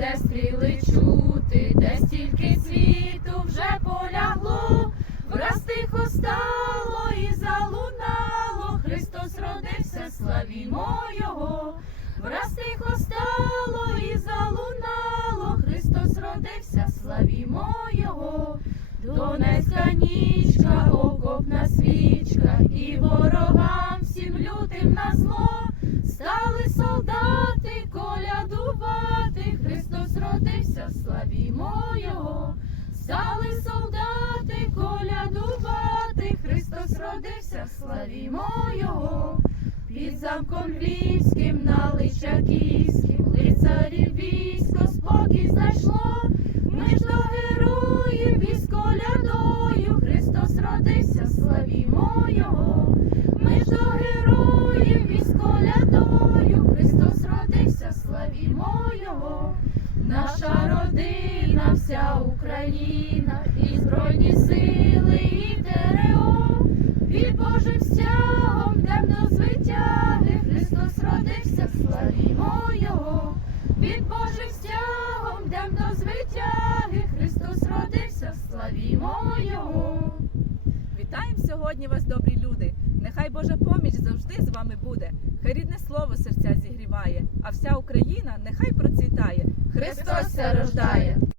де стріли чути, де стільки світу вже полягло, враз тихо стало і залунало, Христос родився, славімо Його, враз тихо стало і залунало, Христос родився, славімо Його, Донецька нічка, окопна свічка, і ворогам всім лютим на зло. Стали солдати. Славімо Його. Стали солдати колядувати, Христос родився, славімо Його. Під замком львівським на Личаківським лицарів військо спокій знайшло. Ми ж до героїв військо колядою, Христос родився, славімо Його. Ми ж до героїв військо колядою, Христос родився, славімо Його. Наша вся Україна, і Збройні сили, і ТРО, під Божим стягом дем до звитяги, Христос родився, славімо Його, під Божим стягом дем до звитяги, Христос родився, славімо Його. Вітаємо сьогодні вас, добрі люди. Нехай Божа поміч завжди з вами буде. Хай рідне слово серця зігріває, а вся Україна нехай процвітає. Христос рождає.